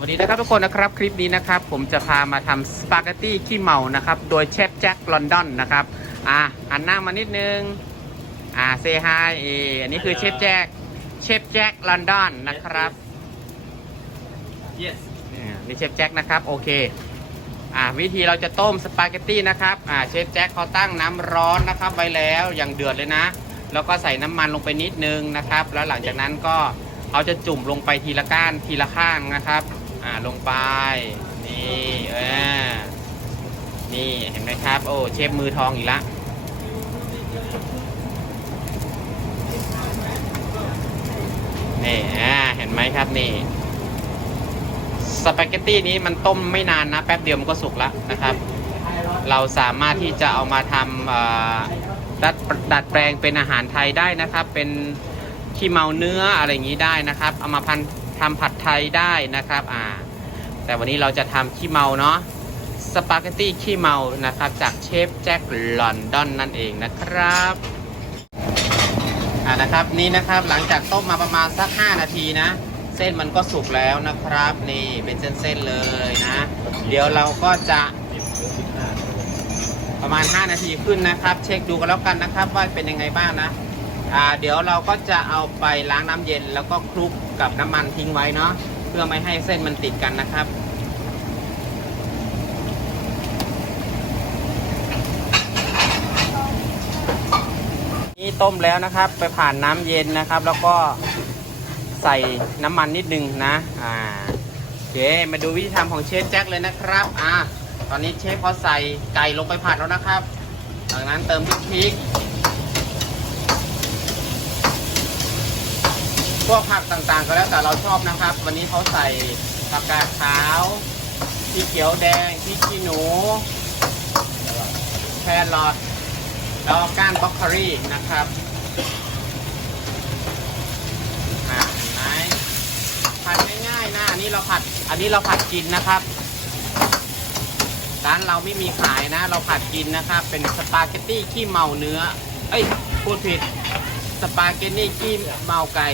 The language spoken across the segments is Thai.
วัสดีนะครับทุกคนนะครับคลิปนี้นะครับ ผมจะพามาทำสปาเกตตี้ขี้เมานะครับ โดยเชฟแจ็คลอนดอนนะครับอะหันหน้ามานิดนึงอ่าเซฮายเออันนี้คือเชฟแจ็คเชฟแจ็คลอนดอนนะครับ yes อ่านี่เชฟแจ็คนะครับโอเคอ่าวิธีเราจะต้มสปาเกตตี้นะครับอ่าเชฟแจ็คเขาตั้งน้ำร้อนนะครับไว้แล้วอย่างเดือดเลยนะ แล้วก็ใส่น้ำมันลงไปนิดนึงนะครับ แล้วหลังจากนั้นก็เขาจะจุ่มลงไปทีละก้านทีละข้างนะครับ อ่าลงไป นี่เออนี่เห็นไหมครับ โอ้เชฟมือทองอีกละนี่อ่าเห็นไหมครับนี่สปาเกตตี้นี้มันต้มไม่นานนะ แป๊บเดียวมันก็สุกแล้วนะครับ เราสามารถที่จะเอามาทำดัดดัดแปลงเป็นอาหารไทยได้นะครับ เป็นขี้เมาเนื้ออะไรอย่างนี้ได้นะครับ เอามาพัน ทำผัดไทยได้นะครับอ่าแต่วันนี้เราจะทำขี้เมาเนาะสปาเกตตี้ขี้เมานะครับ จากเชฟแจ็คลอนดอนนั่นเองนะครับอ่านะครับนี่นะครับหลังจากต้มมาประมาณสัก 5 นาทีนะ เส้นมันก็สุกแล้วนะครับ นี่เป็นเส้นๆเลยนะ เดี๋ยวเราก็จะประมาณ 5 นาทีขึ้นนะครับ เช็คดูกันแล้วกันนะครับ ว่าเป็นยังไงบ้างนะ อ่าเดี๋ยวเราก็จะเอาไปล้างน้ำเย็นแล้วก็คลุกกับน้ำมันทิ้งไว้เนาะเพื่อไม่ให้เส้นมันติดกันนะครับ นี่ต้มแล้วนะครับ ไปผ่านน้ำเย็นนะครับ แล้วก็ใส่น้ำมันนิดนึงนะอ่าโอเคมาดูวิธีทำของเชฟแจ็คเลยนะครับอ่าตอนนี้เชฟเขาใส่ไก่ลงไปผัดแล้วนะครับจากนั้นเติมพริก พวกผักต่างๆ ก็แล้วแต่เราชอบนะครับ วันนี้เขาใส่ผักกาดขาวพริกเขียวแดงพริกขี้หนูแครอทแล้วก็ก้านบล็อกโคลี่นะครับอ่าเห็นไหมผัดง่ายๆนะอันนี้เราผัด อันนี้เราผัดกินนะครับ ร้านเราไม่มีขายนะ เราผัดกินนะครับ เป็นสปาเกตตี้ขี้เมาเนื้อ เอ้ยพูดผิด สปาเกตตี้ขี้เมาไก่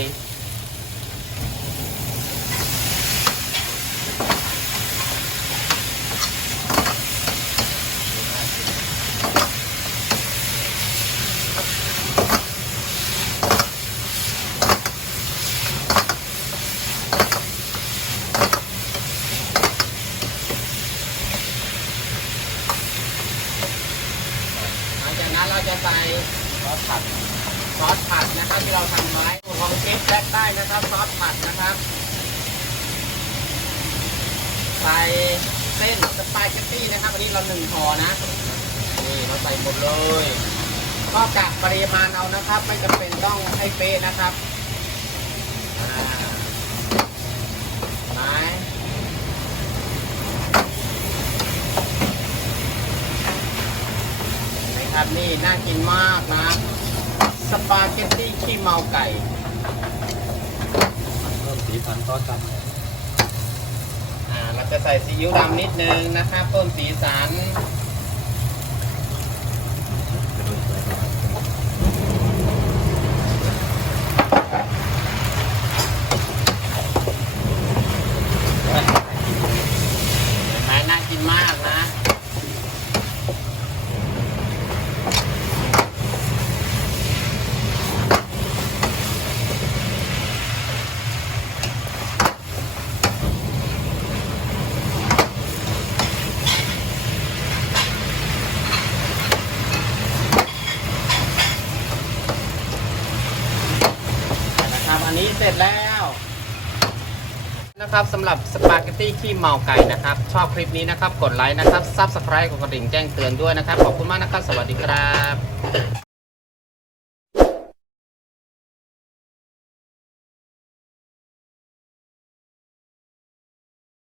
หลังจากนั้นเราจะใส่ซอสผัดซอสผัดนะครับที่เราทำไว้ของเชฟแบ็คได้นะครับซอสผัดนะครับ ใส่เส้นสปาเกตตี้นะครับวันนี้เราหนึ่งห่อนะนี่เราใส่หมดเลยก็กะปริมาณเอานะครับ ไม่จำเป็นต้องให้เป๊ะนะครับอ่าไหน นะครับ นี่น่ากินมากนะ สปาเกตตี้ขี้เมาไก่เพิ่มสีสันก็จอ่าเราจะใส่ซีอิ๊วดำนิดนึงนะครับเพิ่มสีสันเห็นไหมน่ากินมากนะ นะครับอันนี้เส ร็จแล้ว นะครับสำหรับสปาเกตตี้ขี้เมาไก่นะครับ ชอบคลิปนี้นะครับ กดไลค์นะครับซับสไครต์กดกระดิ่งแจ้งเตือนด้วยนะครับ ขอบคุณมากนะครับ สวัสดีครับ